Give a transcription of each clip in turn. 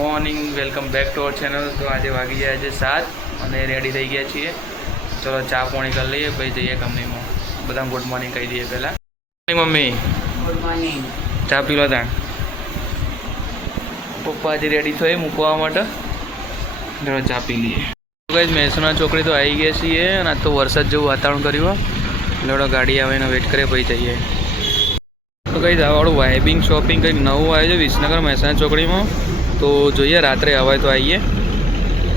Morning, welcome back to our channel. તો આજે વાગી ગયા છે 7 અને રેડી થઈ ગયા છીએ। ચલો ચા પાણી કરી લઈએ, પછી જઈએ કંપનીમાં। બધા ગુડ મોર્નિંગ કહી દઈએ પહેલાં। Mummy good morning. ચા પી લો ત્યાં। પપ્પા આજે રેડી થયે મૂકવા માટે, ચલો ચા પી લઈએ। ગાઈસ મહેસાણા ચોકડી તો આવી ગયા છીએ અને આજ તો વરસાદ જેવું વાતાવરણ કર્યું। એટલે ગાડી આવે એને વેટ કરીએ પછી જઈએ। તો ગાઈસ આ વાળું વાઇબિંગ શોપિંગ કંઈક નવું આવ્યું છે વિસનગર મહેસાણા ચોકડીમાં। તો જોઈએ રાત્રે આવે તો આવીએ,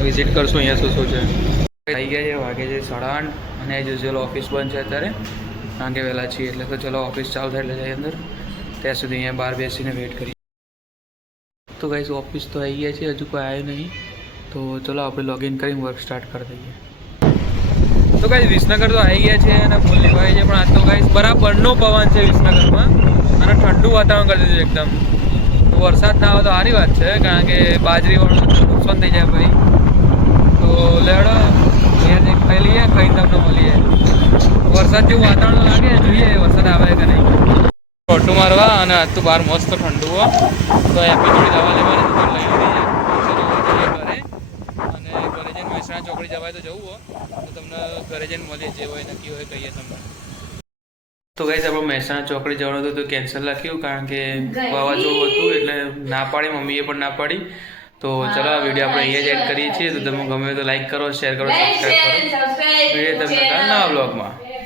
વિઝિટ કરશું અહીંયા શું શું છે। આવી ગયા છે, વાગે છે 8:30 અને એઝ યુઝ્યુઅલ ઓફિસ બંધ છે અત્યારે, કારણ કે વહેલા છીએ એટલે તો ચલો ઓફિસ ચાલુ થાય એટલે જઈએ અંદર। ત્યાં સુધી અહીંયા બહાર બેસીને વેટ કરીએ। તો ગાઈસ ઓફિસ તો આવી ગયા છે, હજુ કોઈ આવ્યું નહીં, તો ચલો આપણે લોગિન કરીને વર્ક સ્ટાર્ટ કરી દઈએ। તો ગાઈસ વિસનગર તો આવી ગયા છે અને ફૂલ લેવાય છે, પણ આજ તો ગાઈસ બરાબરનો પવન છે વિસનગરમાં અને ઠંડુ વાતાવરણ કરી દીધું એકદમ। તો વરસાદ ના આવે તો સારી વાત છે, કારણ કે બાજરીવાળું નુકસાન થઈ જાય ભાઈ। તો લેડો અહીંયા ખાઈ લઈએ, ખાઈને તમને મળીએ। વરસાદ જેવું વાતાવરણ લાગે, જોઈએ વરસાદ આવે કે નહીં। ફોટો મારવા અને આજ તો બહાર મસ્ત ઠંડુ હો, તો એપી થોડી દવા લેવાની તો લઈ લઈએ ઘરે, અને ઘરે જઈને મહેસાણા ચોકડી જવાય તો જવું હો તો તમને ઘરે જઈને મળીએ, જે હોય નક્કી હોય કહીએ તમને। તો ગાઈસ આપણે મહેસાણા ચોકડી જવાનું હતું તો કેન્સલ રાખ્યું, કારણ કે વાવાઝોડું હતું એટલે ના પાડી, મમ્મીએ પણ ના પાડી। તો ચલો આ વિડીયો આપણે અહીંયા જ એડ કરીએ છીએ। તો તમે ગમે તો લાઈક કરો, શેર કરો, સબસ્ક્રાઈબ કરો। મળીએ તમને કાલના બ્લોગમાં।